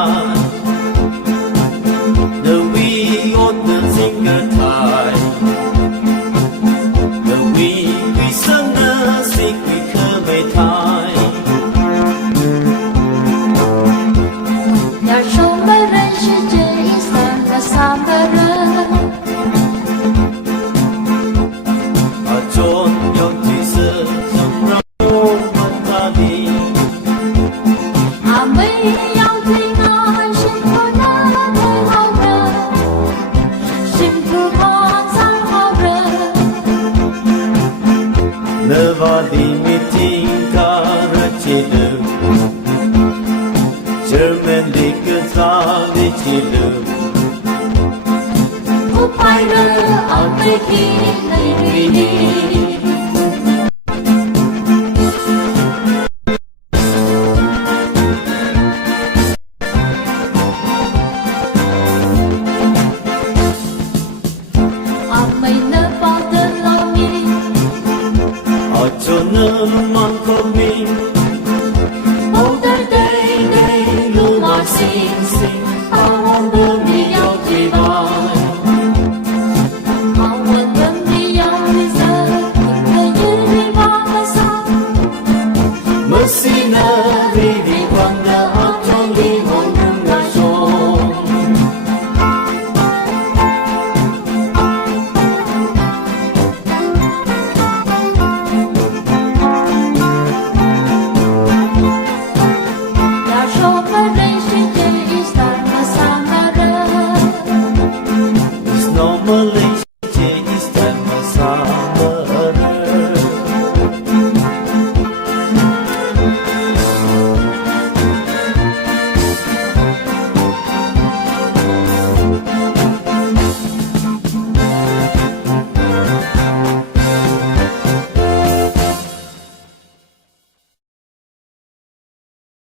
God. The we on the singer time. The we sung the sick we come a time. 要充满人世这一三个三个人，จนยกที่เสือสำหรับมันตาดี阿妹要听啊，幸福那太好人，幸福光才好人。Nevadi mitingkara cilu Cermen diketahui cilu 不快乐，阿妹听泪滴。阿妹能抱得牢你，Ojo neman komi抱得对对，路马星星。